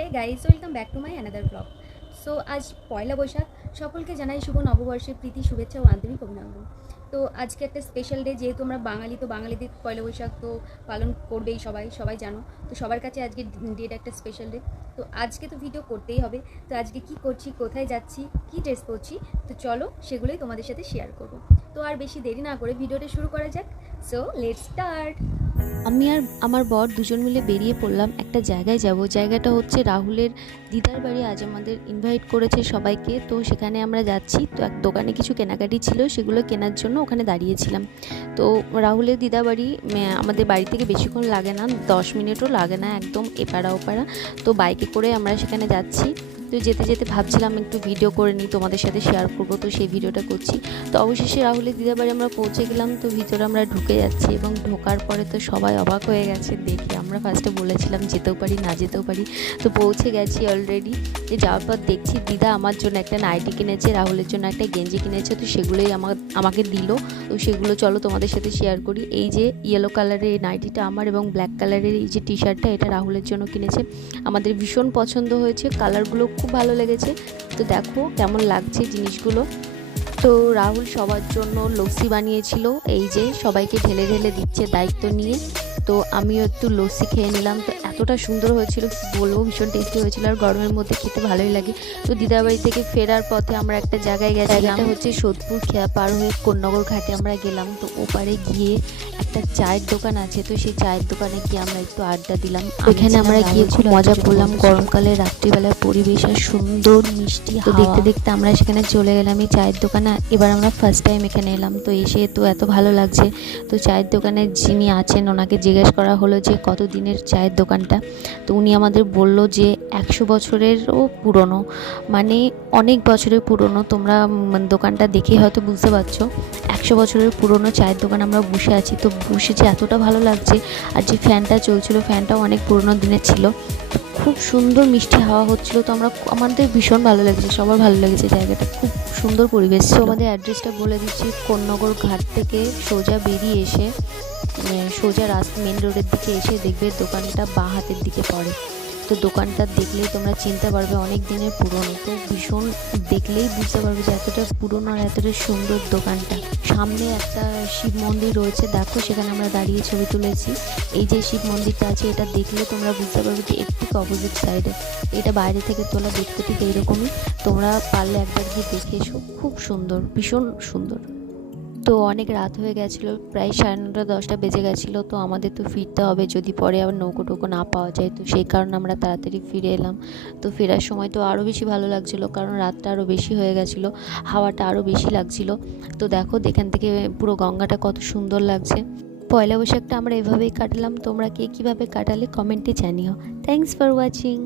Hey guys welcome back to my another blog so আজ পয়লা বৈশাখ। সকলকে জানাই শুভ নববর্ষের প্রীতি, শুভেচ্ছা ও আন্তরিক অভিনন্দন। তো আজকে একটা স্পেশাল ডে যেহেতু আমরা বাঙালি, তো বাঙালিদের পয়লা বৈশাখ তো পালন করবেই সবাই সবাই জানো। তো সবার কাছে আজকে ডেটা একটা স্পেশাল ডে তো আজকে তো ভিডিও করতেই হবে। তো আজকে কি করছি, কোথায় যাচ্ছি, কি ড্রেস পরছি, তো চলো সেগুলোই তোমাদের সাথে শেয়ার করব। তো আর বেশি দেরি না করে ভিডিওটা শুরু করা যাক। সো লেটস স্টার্ট আমি আর আমার বর দুজন মিলে বেরিয়ে পড়লাম একটা জায়গায় যাব। জায়গাটা হচ্ছে রাহুলের দিদার বাড়ি। আজ আমাদের ইনভাইট করেছে সবাইকে। তো সেখানে আমরা যাচ্ছি। তো এক দোকানে কিছু কেনাকাটি ছিল, সেগুলো কেনার জন্য ওখানে দাঁড়িয়েছিলাম। তো রাহুলের দিদা বাড়ি আমাদের বাড়ি থেকে বেশিক্ষণ লাগে না, দশ মিনিটও লাগে না, একদম এপাড়া ওপাড়া। তো বাইকে করে আমরা সেখানে যাচ্ছি। তো যেতে যেতে ভাবছিলাম একটু ভিডিও করে নিই, তোমাদের সাথে শেয়ার করব, তো সেই ভিডিওটা করছি। তো অবশেষে রাহুলের দিদা বাড়ি আমরা পৌঁছে গেলাম, তো ভিতরে আমরা ঢুকে যাচ্ছি এবং ঢোকার পরে তো সবাই অবাক হয়ে গেছে, দেখে আমরা ফার্স্টে বলেছিলাম যেতেও পারি, না যেতেও পারি। তো পৌঁছে গেছি অলরেডি যে যাওয়ার পর দেখছি দিদা আমার জন্য একটা নাইটি কিনেছে রাহুলের জন্য একটা গেঞ্জি কিনেছে, তো সেগুলোই আমার, আমাকে দিল। তো সেগুলো চলো তোমাদের সাথে শেয়ার করি। এই যে ইয়েলো কালারের এই নাইটিটা আমার এবং ব্ল্যাক কালারের এই যে টি শার্টটা এটা রাহুলের জন্য কিনেছে। আমাদের ভীষণ পছন্দ হয়েছে কালারগুলো খুব ভালো লেগেছে। তো দেখো কেমন লাগছে জিনিসগুলো। তো রাহুল সবার জন্য লস্যি বানিয়েছিল। এই যে সবাইকে ঢেলে ঢেলে দিচ্ছে দায়িত্ব নিয়ে। তো আমিও একটু লস্যি খেয়ে নিলাম। তো এতটা সুন্দর হয়েছিল বলব ভীষণ টেস্টি হয়েছিল আর গরমের মধ্যে খেতে ভালোই লাগে। তো দিদাবাড়ি থেকে ফেরার পথে আমরা একটা জায়গায় গেছিলাম হচ্ছে সোদপুর খেয়া পার হয়ে কোন্নগর ঘাটে আমরা গেলাম। তো ওপারে গিয়ে একটা চায়ের দোকান আছে তো সেই চায়ের দোকানে গিয়ে আমরা একটু আড্ডা দিলাম। ওইখানে আমরা গিয়ে খুব মজা করলাম গরমকালে রাত্রিবেলার পরিবেশ আর সুন্দর মিষ্টি তো দেখতে দেখতে আমরা সেখানে চলে গেলাম এই চায়ের দোকানে। এবার আমরা ফার্স্ট টাইম এখানে এলাম তো এসে তো এত ভালো লাগছে। তো চায়ের দোকানে যিনি আছেন ওনাকে জিজ্ঞেস করা হলো যে কত দিনের চায়ের দোকানটা। তো উনি আমাদের বলল যে একশো বছরেরও পুরনো। মানে অনেক বছরের পুরনো। তোমরা দোকানটা দেখে হয়তো বুঝতে পারছ। একশো বছরের পুরনো চায়ের দোকান আমরা বসে আছি। তো বসে যে এতটা ভালো লাগছে। আর যে ফ্যানটা চলছিল, ফ্যানটাও অনেক পুরনো দিনের ছিল। খুব সুন্দর মিষ্টি হাওয়া হচ্ছিল তো আমরা আমাদের ভীষণ ভালো লেগেছে সবার ভালো লেগেছে জায়গাটা। খুব সুন্দর পরিবেশ তো আমাদের অ্যাড্রেসটা বলে দিচ্ছি কোন্নগর ঘাট থেকে সোজা বেরিয়ে এসে উম, সোজা রাস্তা মেন রোডের দিকে এসে দেখবে দোকানটা বাঁ হাতের দিকে পড়ে। তো দোকানটা দেখলেই তোমরা চিনতে পারবে অনেক দিনের পুরনো। তো ভীষণ দেখলেই বুঝতে পারবে যে এতটা পুরনো আর এতটা সুন্দর দোকানটা। সামনে একটা শিব মন্দির রয়েছে, দেখো সেখানে আমরা দাঁড়িয়ে ছবি তুলেছি। এই যে শিব মন্দিরটা আছে, এটা দেখলে তোমরা বুঝতে পারবে যে ঠিক অপোজিট সাইডে এটা বাইরে থেকে তোলা দেখতে ঠিক এইরকমই। তোমরা পারলে একবার গিয়ে দেখে এসো, খুব সুন্দর, ভীষণ সুন্দর। তো অনেক রাত হয়ে গেছিল, প্রায় সাড়ে নটা, দশটা বেজে গেছিল, তো আমাদের তো ফিরতে হবে, যদি পরে আবার নৌকো টোকো না পাওয়া যায়, তো সেই কারণে আমরা তাড়াতাড়ি ফিরে এলাম। তো ফেরার সময় তো আরও বেশি ভালো লাগছিল, কারণ রাতটা আরও বেশি হয়ে গেছিল, হাওয়াটা আরও বেশি লাগছিল। তো দেখো, এখান থেকে পুরো গঙ্গাটা কত সুন্দর লাগছে। পয়লা বৈশাখটা আমরা এভাবেই কাটালাম, তোমরা কে কীভাবে কাটালে কমেন্টে জানিও। Thanks for watching